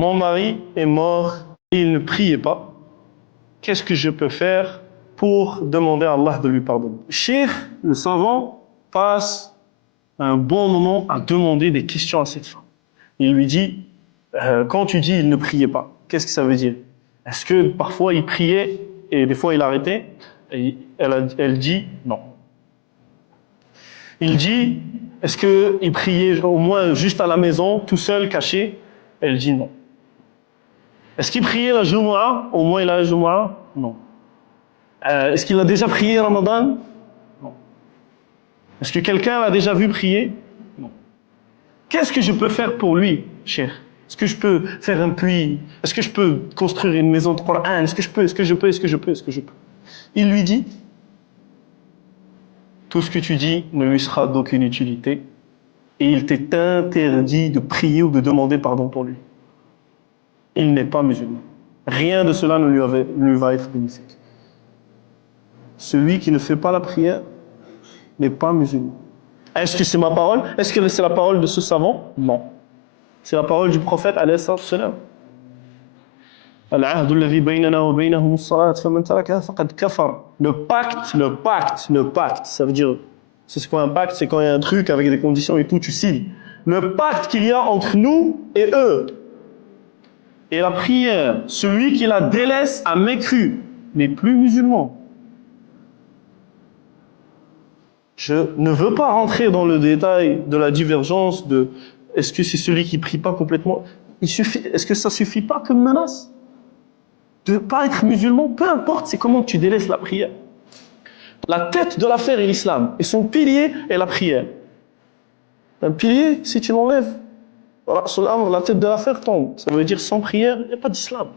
mon mari est mort et il ne priait pas. Qu'est-ce que je peux faire pour demander à Allah de lui pardonner? Cheikh, le savant, passe un bon moment à demander des questions à cette femme. Il lui dit, quand tu dis il ne priait pas, qu'est-ce que ça veut dire? Est-ce que parfois il priait et des fois il arrêtait? Et elle dit non. Il dit, est-ce qu'il priait au moins juste à la maison, tout seul, caché? Elle dit non. Est-ce qu'il priait la Jumu'ah? Au moins il a la Jumu'ah? Non. Est-ce qu'il a déjà prié Ramadan? Non. Est-ce que quelqu'un l'a déjà vu prier? Non. Qu'est-ce que je peux faire pour lui, cher? Est-ce que je peux faire un puits? Est-ce que je peux construire une maison de Coran? Est-ce que je peux? Il lui dit, tout ce que tu dis ne lui sera d'aucune utilité et il t'est interdit de prier ou de demander pardon pour lui. Il n'est pas musulman. Rien de cela ne lui va être bénéfique. Celui qui ne fait pas la prière n'est pas musulman. Est-ce que c'est ma parole? Est-ce que c'est la parole de ce savant? Non. C'est la parole du prophète alayhi salam. Le pacte, ça veut dire, c'est quoi un pacte? C'est quand il y a un truc avec des conditions et tout, tu signes. Le pacte qu'il y a entre nous et eux. Et la prière, celui qui la délaisse a mécru, n'est plus musulman. Je ne veux pas rentrer dans le détail de la divergence de est-ce que c'est celui qui ne prie pas complètement? Est-ce que ça ne suffit pas comme menace? De ne pas être musulman, peu importe, c'est comment tu délaisses la prière. La tête de l'affaire est l'islam, et son pilier est la prière. Un pilier, si tu l'enlèves, la tête de l'affaire tombe. Ça veut dire sans prière, il n'y a pas d'islam.